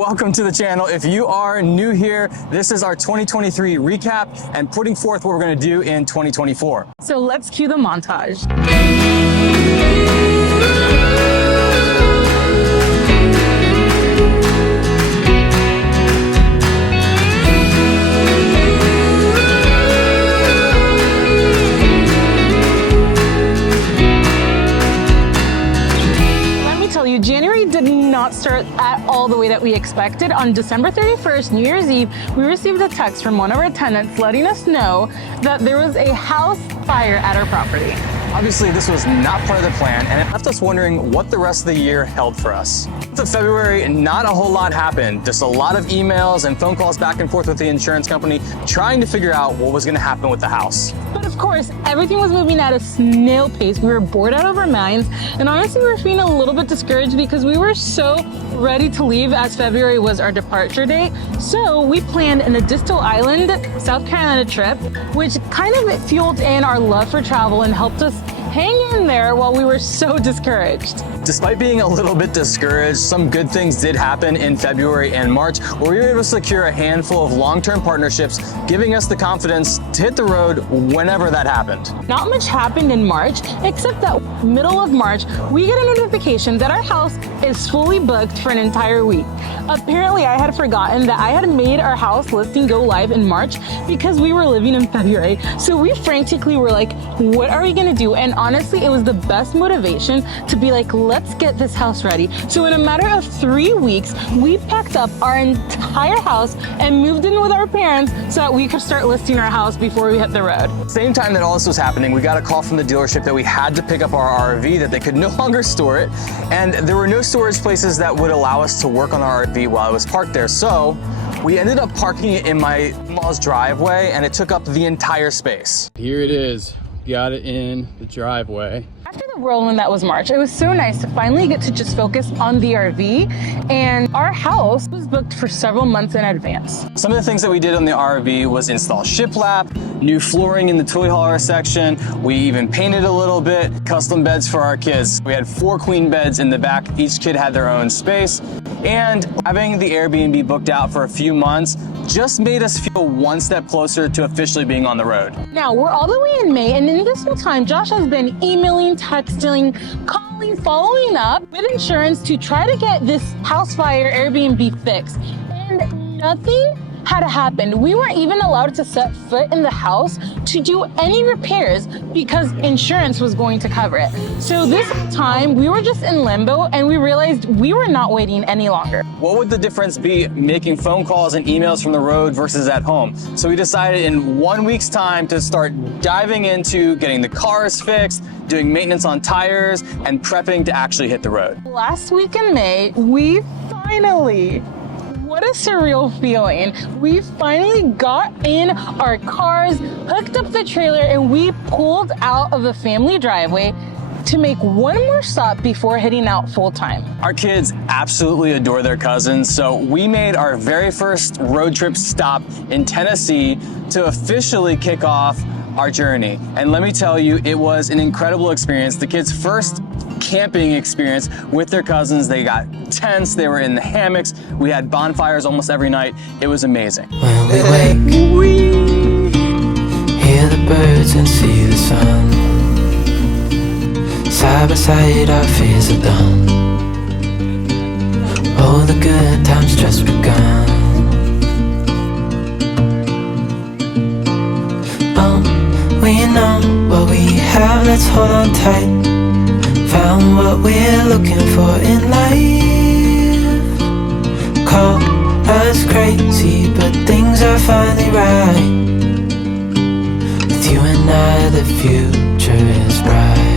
Welcome to the channel. If you are new here, this is our 2023 recap and putting forth what we're going to do in 2024. So let's cue the montage. January did not start at all the way that we expected. On December 31st, New Year's Eve, we received a text from one of our tenants letting us know that there was a house fire at our property. Obviously, this was not part of the plan, and it left us wondering what the rest of the year held for us. In February, not a whole lot happened. Just a lot of emails and phone calls back and forth with the insurance company, trying to figure out what was going to happen with the house. But of course, everything was moving at a snail pace. We were bored out of our minds, and honestly, we were feeling a little bit discouraged because we were so ready to leave, as February was our departure date. So we planned an Edisto Island, South Carolina trip, which kind of fueled in our love for travel and helped us hang in there while we were so discouraged. Despite being a little bit discouraged, some good things did happen in February and March, where we were able to secure a handful of long-term partnerships, giving us the confidence to hit the road whenever that happened. Not much happened in March, except that middle of March, we get a notification that our house is fully booked for an entire week. Apparently, I had forgotten that I had made our house listing go live in March because we were living in February. So we frantically were like, what are we gonna do? And honestly, it was the best motivation to be like, let's get this house ready. So in a matter of 3 weeks, we packed up our entire house and moved in with our parents so that we could start listing our house before we hit the road. Same time that all this was happening, we got a call from the dealership that we had to pick up our RV, that they could no longer store it. And there were no storage places that would allow us to work on our RV while it was parked there. So we ended up parking it in my in-law's driveway, and it took up the entire space. Here it is. Got it in the driveway. After the whirlwind that was March, it was so nice to finally get to just focus on the RV, and our house was booked for several months in advance. Some of the things that we did on the RV was install shiplap, new flooring in the toy hauler section. We even painted a little bit, custom beds for our kids. We had 4 queen beds in the back. Each kid had their own space. And having the Airbnb booked out for a few months just made us feel one step closer to officially being on the road. Now, we're all the way in May, and in this whole time, Josh has been emailing, texting, calling, following up with insurance to try to get this house fire Airbnb fixed. And nothing had happened. We weren't even allowed to set foot in the house to do any repairs because insurance was going to cover it. So this time we were just in limbo, and we realized we were not waiting any longer. What would the difference be making phone calls and emails from the road versus at home? So we decided in 1 week's time to start diving into getting the cars fixed, doing maintenance on tires, and prepping to actually hit the road. Last week in May, we finally, what a surreal feeling. We finally got in our cars, hooked up the trailer, and we pulled out of the family driveway to make one more stop before heading out full time. Our kids absolutely adore their cousins, so we made our very first road trip stop in Tennessee to officially kick off our journey. And let me tell you, it was an incredible experience. The kids' first camping experience with their cousins. They got tents, they were in the hammocks, we had bonfires almost every night. It was amazing. When we wake, hear the birds and see the sun. Side by side our fears are done. All the good times just begun. We know what we have, let's hold on tight. Found what we're looking for in life. Call us crazy, but things are finally right. With you and I, the future is bright.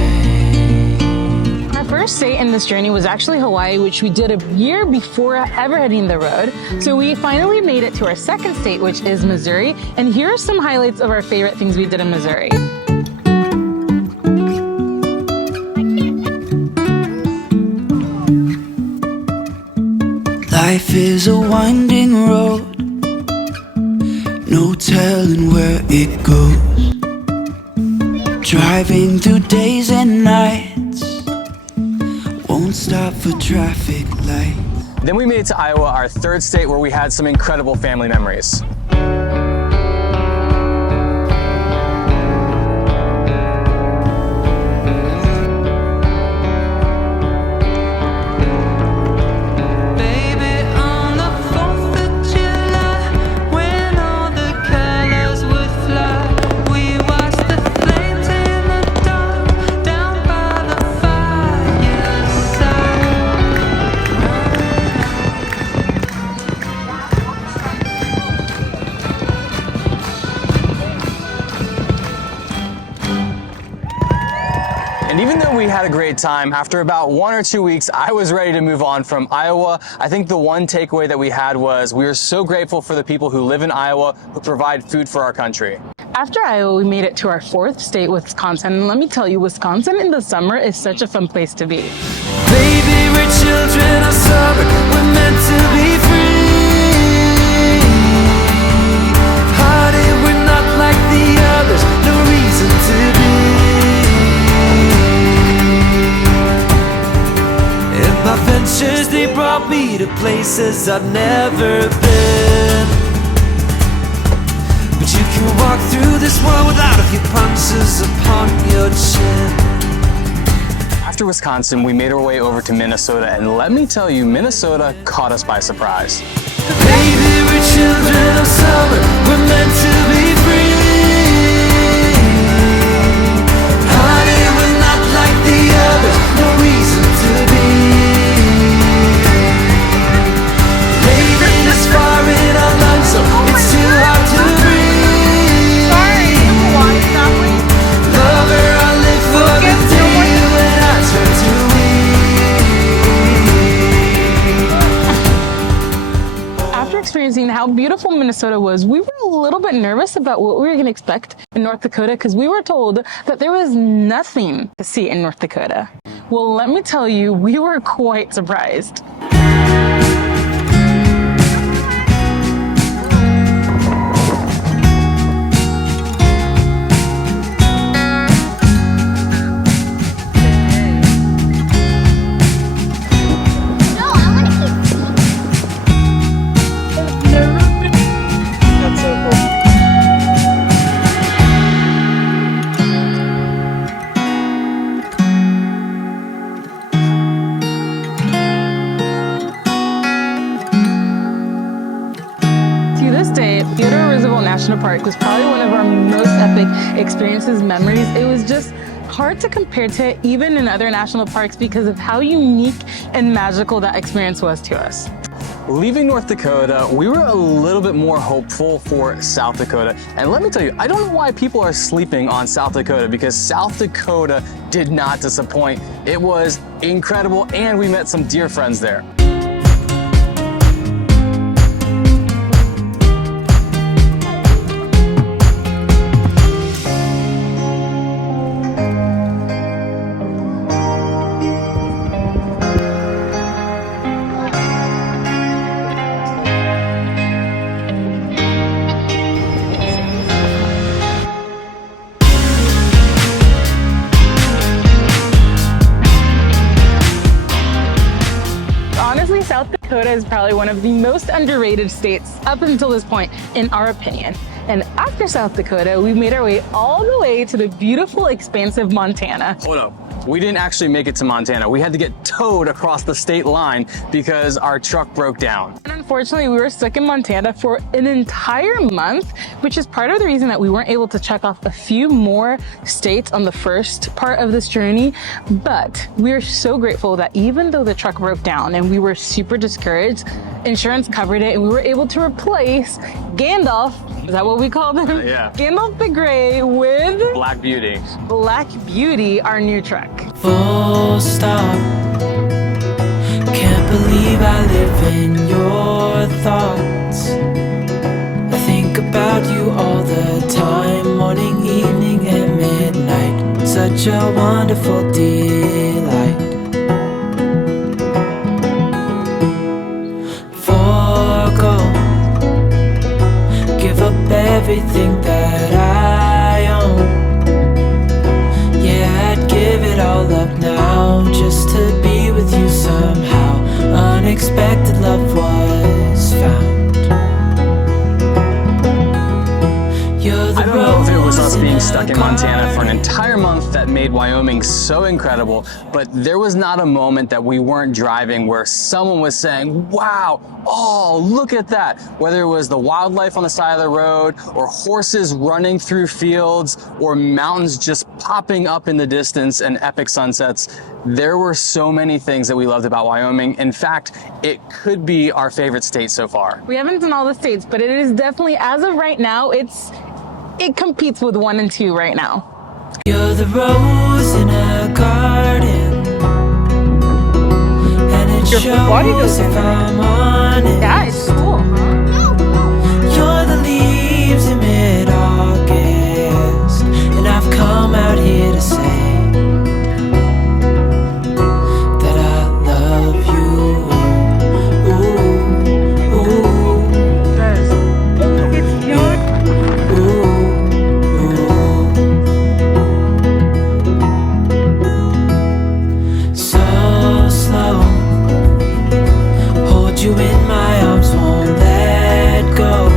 Our first stay in this journey was actually Hawaii, which we did a year before ever hitting the road. So we finally made it to our second state, which is Missouri. And here are some highlights of our favorite things we did in Missouri. Life is a winding road, no telling where it goes. Driving through days and nights, won't stop for traffic lights. Then we made it to Iowa, our third state, where we had some incredible family memories. And even though we had a great time, after about 1 or 2 weeks, I was ready to move on from Iowa. I think the one takeaway that we had was we are so grateful for the people who live in Iowa who provide food for our country. After Iowa, we made it to our fourth state, Wisconsin. And let me tell you, Wisconsin in the summer is such a fun place to be. Baby, we're children of summer. We're meant to be free. Hearted, we're not like the others. No reason to be. And my ventures, they brought me to places I've never been. But you can walk through this world without a few punches upon your chin. After Wisconsin, we made our way over to Minnesota, and let me tell you, Minnesota caught us by surprise. Baby, we're children of summer. We're meant to be free. Honey, we're not like the others. No reason to be. Breathing is far in our lungs, so it's too hard to breathe. Lover, I live for the day when I turn to weed. After experiencing how beautiful Minnesota was, we were a little bit nervous about what we were going to expect in North Dakota because we were told that there was nothing to see in North Dakota. Well, let me tell you, we were quite surprised. National Park was probably one of our most epic experiences, memories. It was just hard to compare to even in other national parks because of how unique and magical that experience was to us. Leaving North Dakota, we were a little bit more hopeful for South Dakota. And let me tell you, I don't know why people are sleeping on South Dakota because South Dakota did not disappoint. It was incredible and we met some dear friends there. South Dakota is probably one of the most underrated states up until this point, in our opinion. And after South Dakota, we made our way all the way to the beautiful, expansive Montana. Hold up. We didn't actually make it to Montana. We had to get towed across the state line because our truck broke down. And unfortunately, we were stuck in Montana for an entire month, which is part of the reason that we weren't able to check off a few more states on the first part of this journey. But we are so grateful that even though the truck broke down and we were super discouraged, insurance covered it and we were able to replace Gandalf, is that what we call them? Yeah. Gandalf the Grey with Black Beauty. Black Beauty, our new truck. Full stop. Can't believe I live in your thoughts. I think about you all the time, morning, evening, and midnight. Such a wonderful delight. Forgo, give up everything that I own. Yeah, I'd give it all up now just to be with you somehow. unexpected love was found. I don't know if it was us being stuck in Montana for an entire month that made Wyoming so incredible, but there was not a moment that we weren't driving where someone was saying, wow, oh, look at that. Whether it was the wildlife on the side of the road, or horses running through fields, or mountains just popping up in the distance and epic sunsets. There were so many things that we loved about Wyoming. In fact, it could be our favorite state so far. We haven't done all the states, but it is definitely, as of right now, it competes with 1 and 2 right now. You're the rose in a garden, and it shows if I'm on it. Yeah, it's cool, huh? You're the leaves in mid-August, and I've come out here to say that I love you. Ooh, ooh, Guys, it's cute. so slow. Hold you in my arms, won't let go.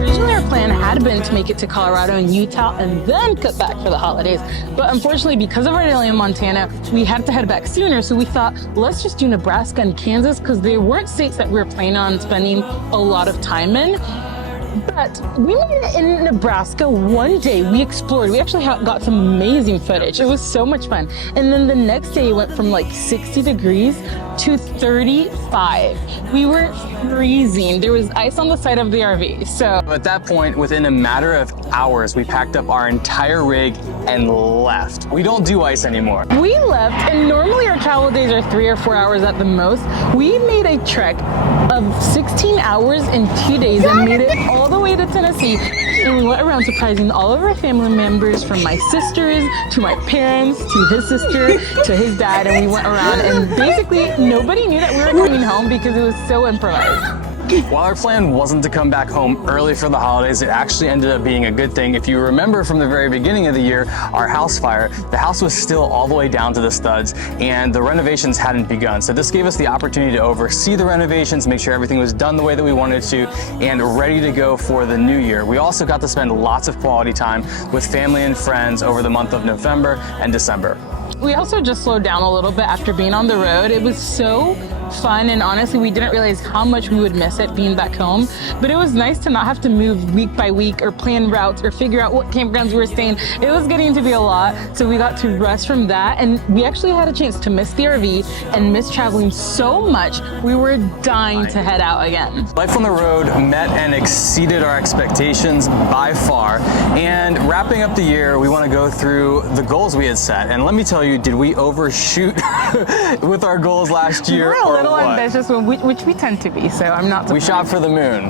Originally, our plan had been to make it to Colorado and Utah and then cut back for the holidays. But unfortunately, because of our delay in Montana, we had to head back sooner. So we thought, let's just do Nebraska and Kansas because they weren't states that we were planning on spending a lot of time in. But we made it in Nebraska one day. We explored. We actually got some amazing footage. It was so much fun. And then the next day, it went from like 60 degrees to 35. We were freezing. There was ice on the side of the RV. So At that point, within a matter of hours, we packed up our entire rig and left. We don't do ice anymore. we left, and normally our travel days are 3 or 4 hours at the most. We made a trek of 16 hours in 2 days and made it all the way to Tennessee. And we went around surprising all of our family members, from my sisters to my parents to his sister to his dad. And we went around, and basically nobody knew that we were coming home because it was so improvised. While our plan wasn't to come back home early for the holidays, it actually ended up being a good thing. If you remember from the very beginning of the year, our house fire, the house was still all the way down to the studs and the renovations hadn't begun. So this gave us the opportunity to oversee the renovations, make sure everything was done the way that we wanted to, and ready to go for the new year. We also got to spend lots of quality time with family and friends over the month of November and December. We also just slowed down a little bit after being on the road. It was so fun, and honestly, we didn't realize how much we would miss it being back home. But it was nice to not have to move week by week or plan routes or figure out what campgrounds we were staying. It was getting to be a lot, so we got to rest from that, and we actually had a chance to miss the RV and miss traveling so much. We were dying to head out again. Life on the road met and exceeded our expectations by far. And wrapping up the year, we want to go through the goals we had set. And let me tell you, did we overshoot with our goals last year? We're a little what? ambitious, which we tend to be, so I'm not We surprised. shot for the moon.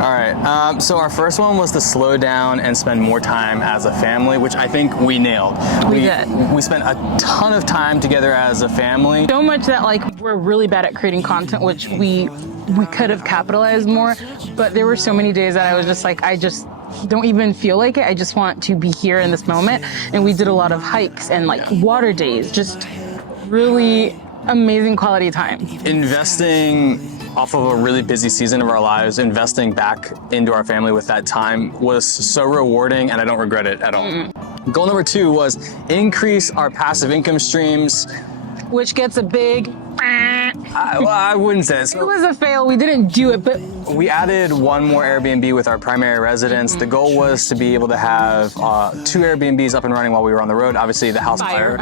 All right, so our first one was to slow down and spend more time as a family, which I think we nailed. We did. We spent a ton of time together as a family. So much that like we're really bad at creating content, which we could have capitalized more, but there were so many days that I was just like, I just don't even feel like it. I just want to be here in this moment. And we did a lot of hikes and like water days, just really amazing quality time. Investing off of a really busy season of our lives, investing back into our family with that time was so rewarding, and I don't regret it at all. Goal number 2 was increase our passive income streams. Which gets a big I wouldn't say it. It was a fail. We didn't do it, but We added one more Airbnb with our primary residence. The goal was to be able to have 2 Airbnbs up and running while we were on the road. Obviously, the house fire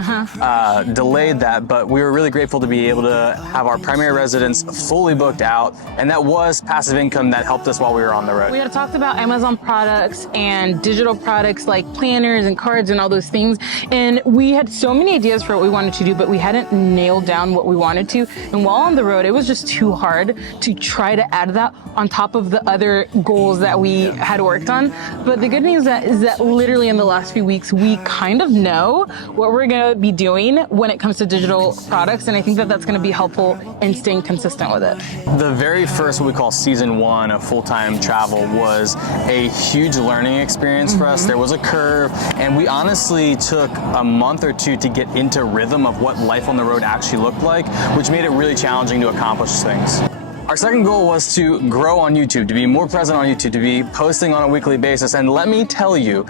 delayed that, but we were really grateful to be able to have our primary residence fully booked out, and that was passive income that helped us while we were on the road. we had talked about Amazon products and digital products like planners and cards and all those things. And we had so many ideas for what we wanted to do, but we hadn't nailed down what we wanted to. And while on the road, it was just too hard to try to add that on top of the other goals that we had worked on. But the good news is that literally in the last few weeks, we kind of know what we're going to be doing when it comes to digital products. And I think that that's going to be helpful in staying consistent with it. The very first, what we call season 1 of full-time travel, was a huge learning experience for us. There was a curve, and we honestly took a month or 2 to get into rhythm of what life on the road actually looked like. which made it really challenging to accomplish things. Our second goal was to grow on YouTube, to be more present on YouTube, to be posting on a weekly basis. And let me tell you,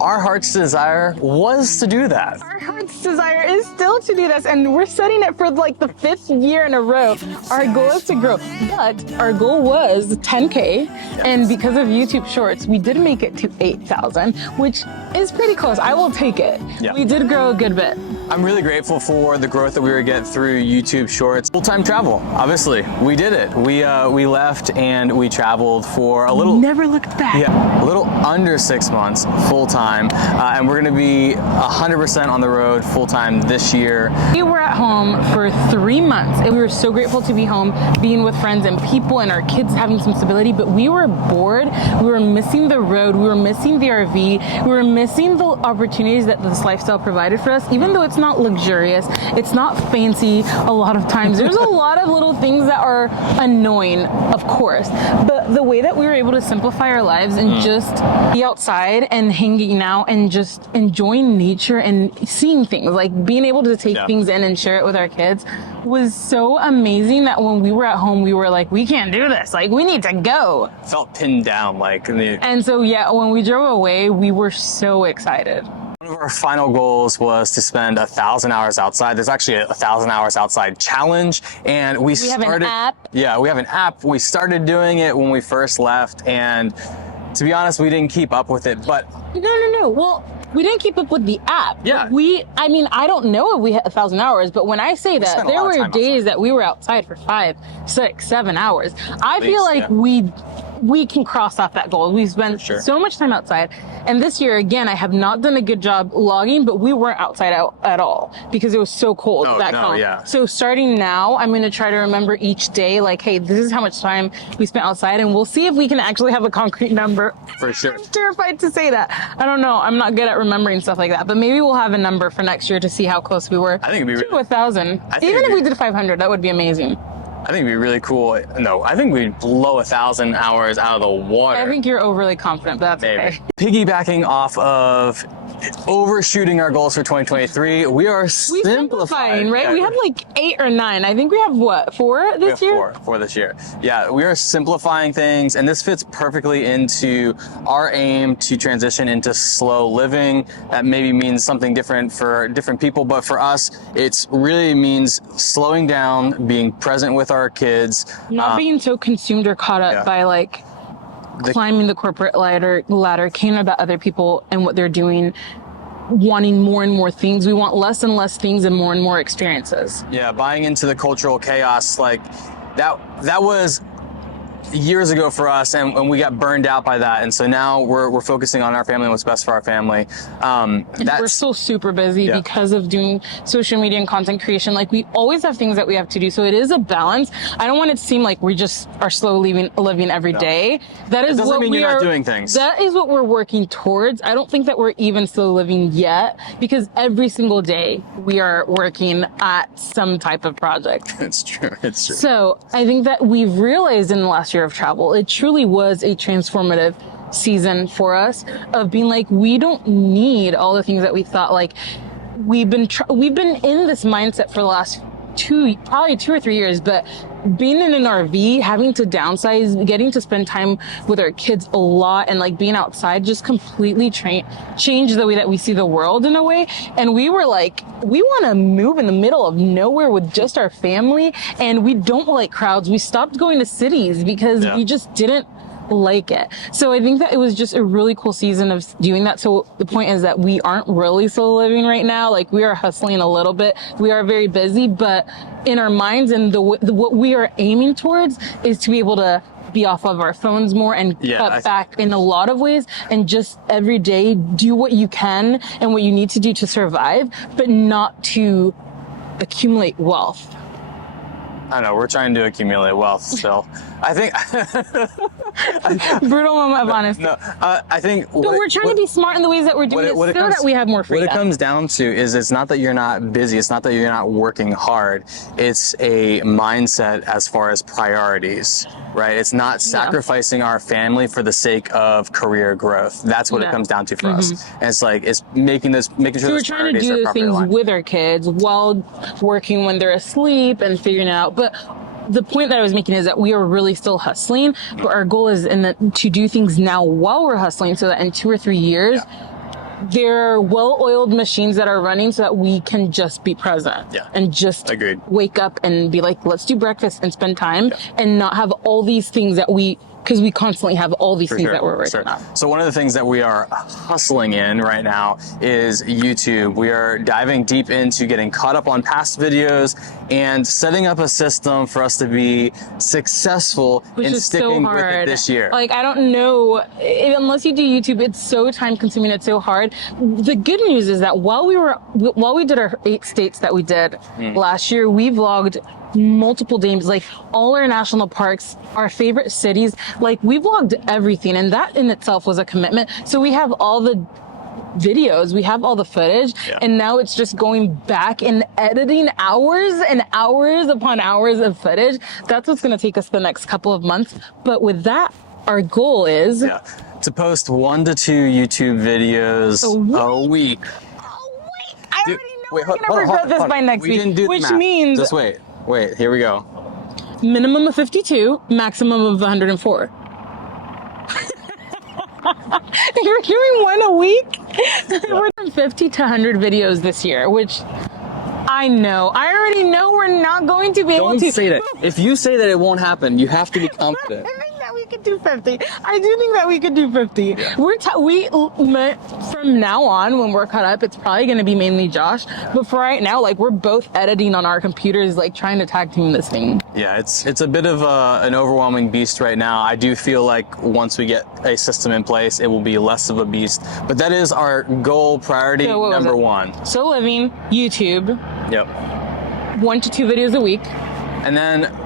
our heart's desire was to do that. Our heart's desire is still to do this, and we're setting it for like the 5th year in a row. Our goal is to grow, but our goal was 10K, and because of YouTube Shorts, we did make it to 8,000, which is pretty close. I will take it. Yeah. We did grow a good bit. I'm really grateful for the growth that we were getting through YouTube Shorts. Full-time travel, obviously, we did it. We left and we traveled for a little. Never looked back. Yeah, a little under 6 months full-time, and we're gonna be 100% on the road full-time this year. We were at home for 3 months, and we were so grateful to be home, being with friends and people, and our kids having some stability, but we were bored. We were missing the road. We were missing the RV. We were missing the opportunities that this lifestyle provided for us, even though it's not luxurious, it's not fancy a lot of times. There's a lot of little things that are annoying, of course, but the way that we were able to simplify our lives and just be outside and hanging out and just enjoying nature and seeing things, like being able to take things in and share it with our kids, was so amazing that when we were at home, we were like, we can't do this. Like, we need to go. Felt pinned down, like. And so, yeah, when we drove away, we were so excited. One of our final goals was to spend 1,000 hours outside. There's actually a 1,000 hours outside challenge, and we started. have an app. Yeah, we have an app. We started doing it when we first left, and to be honest, we didn't keep up with it. But No. Well, we didn't keep up with the app. Yeah. I mean, I don't know if we hit 1,000 hours, but when I say that, spent a there lot of were time days outside. that we were outside for 5, 6, 7 hours. I feel least, like yeah. we can cross off that goal. We spent sure. so much time outside. And this year, again, I have not done a good job logging, but we weren't outside at all because it was so cold back home. Yeah. So starting now, I'm going to try to remember each day, like, hey, this is how much time we spent outside, and we'll see if we can actually have a concrete number. For sure. I'm terrified to say that. I don't know. I'm not good at remembering stuff like that, but maybe we'll have a number for next year to see how close we were. I think it'd be to really, 1,000. think Even it'd if be- we did 500, that would be amazing. I think it'd be really cool. No, I think we'd blow 1,000 hours out of the water. I think you're overly confident, but that's Maybe. okay. Piggybacking off of overshooting our goals for 2023, we are We simplifying, right? Yeah, We had like 8 or 9. I think we have what, 4 we this have year? four this year. Yeah, we are simplifying things, and this fits perfectly into our aim to transition into slow living. That maybe means something different for different people, but for us, it really means slowing down, being present with our kids. Not being so consumed or caught up yeah. by like The- climbing the corporate ladder, caring about other people and what they're doing, wanting more and more things. We want less and less things and more experiences. Yeah, buying into the cultural chaos, like that was years ago for us, and we got burned out by that, and so now we're focusing on our family and what's best for our family. We're still super busy Yeah. because of doing social media and content creation. Like, we always have things that we have to do, so it is a balance. I don't want it to seem like we just are slow living every day. That is It doesn't what mean we you're not are doing things. That is what we're working towards. I don't think that we're even slow living yet, because every single day we are working at some type of project. It's true. It's true. So I think that we've realized in the last year of travel, it truly was a transformative season for us of being like, we don't need all the things that we thought. Like, we've been in this mindset for the last probably 2 or 3 years, but being in an RV, having to downsize, getting to spend time with our kids a lot, and like being outside just completely changed the way that we see the world in a way. And we were like, we want to move in the middle of nowhere with just our family, and we don't like crowds. We stopped going to cities because we just didn't like it. So I think that it was just a really cool season of doing that. So the point is that we aren't really slow living right now. Like, we are hustling a little bit. We are very busy, but in our minds and what we are aiming towards is to be able to be off of our phones more and cut back in a lot of ways, and just every day do what you can and what you need to do to survive, but not to accumulate wealth. I don't know, we're trying to accumulate wealth still. I think Brutal moment of honesty. no. I think. But we're trying to be smart in the ways that we're doing it so that we have more freedom. What it comes down to is it's not that you're not busy. It's not that you're not working hard. It's a mindset as far as priorities, right? It's not sacrificing our family for the sake of career growth. That's what it comes down to for us. And it's like it's making sure So we're those trying to priorities are do properly things aligned. with our kids while working when they're asleep and figuring it out. But the point that I was making is that we are really still hustling, but our goal is to do things now while we're hustling so that in 2 or 3 years, there are well-oiled machines that are running so that we can just be present and just Agreed. wake up and be like, let's do breakfast and spend time and not have all these things that because we constantly have all these things that we're working on. So one of the things that we are hustling in right now is YouTube. We are diving deep into getting caught up on past videos and setting up a system for us to be successful in sticking with it this year. Like, I don't know, unless you do YouTube, it's so time consuming, it's so hard. The good news is that while we did our 8 states that we did last year, we vlogged multiple days, like all our national parks, our favorite cities, like we vlogged everything, and that in itself was a commitment. So we have all the videos, we have all the footage, and now it's just going back and editing hours and hours upon hours of footage. That's what's going to take us the next couple of months. But with that, our goal is to post 1 to 2 YouTube videos a week. I already know we're going to regret this by next week, which means just wait, here we go. Minimum of 52, maximum of 104. You're doing 1 a week? We're doing 50 to 100 videos this year, which I already know we're not going to be able to. Don't say that. If you say that it won't happen, you have to be confident. I think that we could do 50. I do think that we could do 50. Yeah. From now on, when we're caught up, it's probably going to be mainly Josh. But for right now, like, we're both editing on our computers, like trying to tag team this thing. Yeah, it's a bit of an overwhelming beast right now. I do feel like once we get a system in place, it will be less of a beast. But that is our goal, priority number 1. So living, YouTube. Yep. 1 to 2 videos a week. And then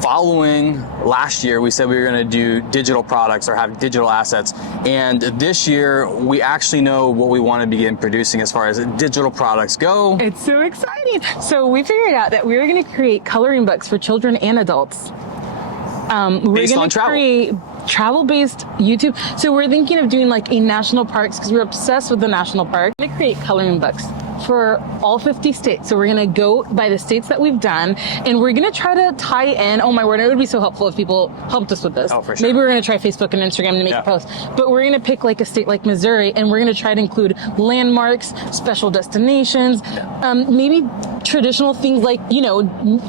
following last year, we said we were going to do digital products or have digital assets. And this year, we actually know what we want to begin producing as far as digital products go. It's so exciting. So we figured out that we were going to create coloring books for children and adults. We're going to create travel-based YouTube. So we're thinking of doing like a national parks because we're obsessed with the national park. We're going to create coloring books for all 50 states. So we're going to go by the states that we've done, and we're going to try to tie in, oh my word, it would be so helpful if people helped us with this. Oh, for sure. Maybe we're going to try Facebook and Instagram to make a post, but we're going to pick like a state like Missouri, and we're going to try to include landmarks, special destinations, maybe traditional things like,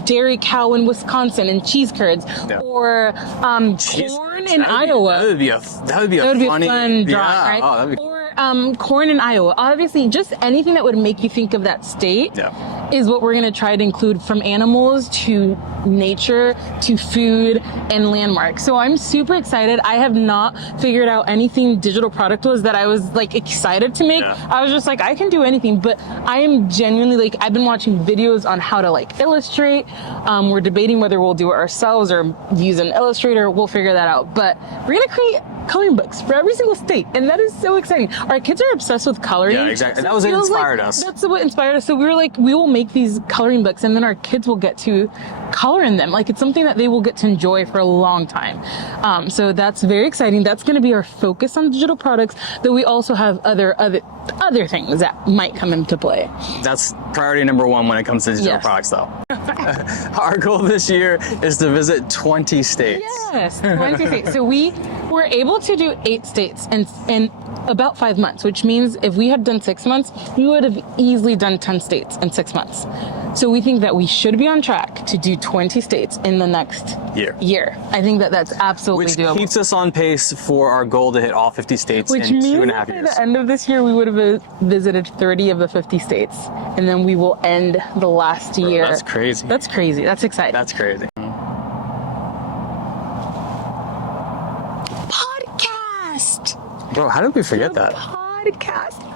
dairy cow in Wisconsin and cheese curds, or corn in Iowa. That would be a funny, fun drawing, right? Oh, that'd be corn in Iowa. Obviously, just anything that would make you think of that state is what we're going to try to include, from animals to nature to food and landmarks. So I'm super excited. I have not figured out anything digital product was that I was like excited to make. I was just like, I can do anything, but I am genuinely like, I've been watching videos on how to like illustrate. We're debating whether we'll do it ourselves or use an illustrator. We'll figure that out. But we're going to create coloring books for every single state, and that is so exciting. Our kids are obsessed with coloring. Yeah, exactly. That was what inspired us. That's what inspired us. So we were like, we will make these coloring books, and then our kids will get to color in them. Like, it's something that they will get to enjoy for a long time. So that's very exciting. That's going to be our focus on digital products, though we also have other things that might come into play. That's priority number 1 when it comes to digital products, though. Our goal this year is to visit 20 states. Yes, 20 states. So we were able to do 8 states in about 5 months, which means if we had done 6 months, we would have easily done 10 states in 6 months. So we think that we should be on track to do 20 states in the next year. I think that that's absolutely doable. Which keeps us on pace for our goal to hit all 50 states in 2.5 years. Which means by the end of this year, we would have visited 30 of the 50 states. And then we will end the last year. That's crazy. That's crazy. That's exciting. That's crazy. Podcast! Bro, how did we forget that? Podcast.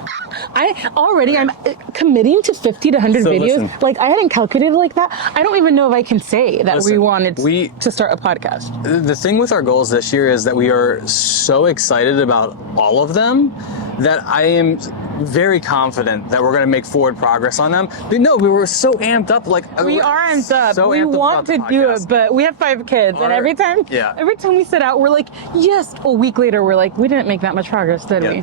I'm committing to 50 to 100 So videos. listen. Like, I hadn't calculated like that. I don't even know if I can say that we Listen, wanted to start a podcast. The thing with our goals this year is that we are so excited about all of them that I am very confident that we're going to make forward progress on them. But no, we were so amped up. Like We are amped up. so We amped up want to about the do podcast. it, but we have 5 kids, and every time we set out, we're like, yes. A week later, we're like, we didn't make that much progress, did we?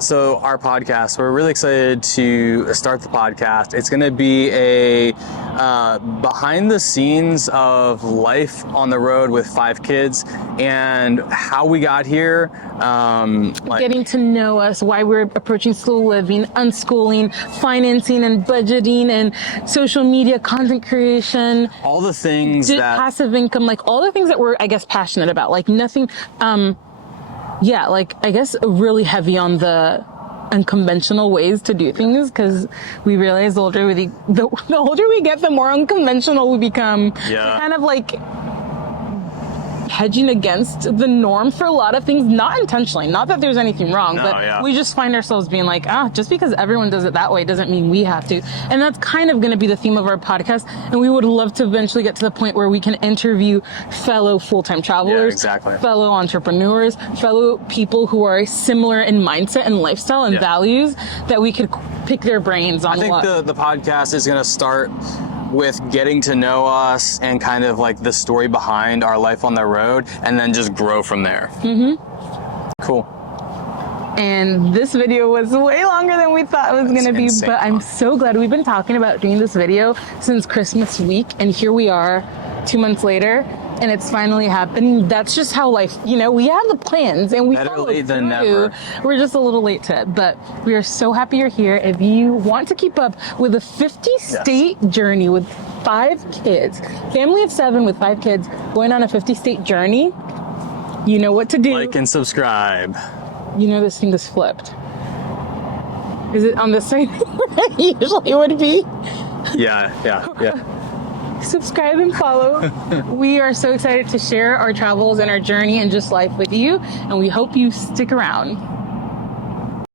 So our podcast, we're really excited to start the podcast. It's going to be a behind the scenes of life on the road with 5 kids and how we got here. Getting to know us, why we're approaching slow living, unschooling, financing and budgeting and social media, content creation. All the things that... passive income, like all the things that we're, I guess, passionate about. Like nothing, like I guess really heavy on the unconventional ways to do things, because we realize the older we get, the more unconventional we become. Kind of like hedging against the norm for a lot of things, not intentionally, not that there's anything wrong, but we just find ourselves being like, just because everyone does it that way doesn't mean we have to. And that's kind of going to be the theme of our podcast. And we would love to eventually get to the point where we can interview fellow full-time travelers, fellow entrepreneurs, fellow people who are similar in mindset and lifestyle and values, that we could pick their brains on. I think the podcast is going to start with getting to know us and kind of like the story behind our life on the road, and then just grow from there. Cool. And this video was way longer than we thought it was going to be, but I'm so glad. We've been talking about doing this video since Christmas week, and here we are 2 months later, and it's finally happening. That's just how life, we have the plans and we follow through. Than never. We're just a little late to it, but we are so happy you're here. If you want to keep up with a 50-state journey with 5 kids, family of 7 with 5 kids going on a 50-state journey, you know what to do. Like and subscribe. This thing is flipped. Is it on this side? Usually it would be. Yeah. Subscribe and follow. We are so excited to share our travels and our journey and just life with you, and we hope you stick around.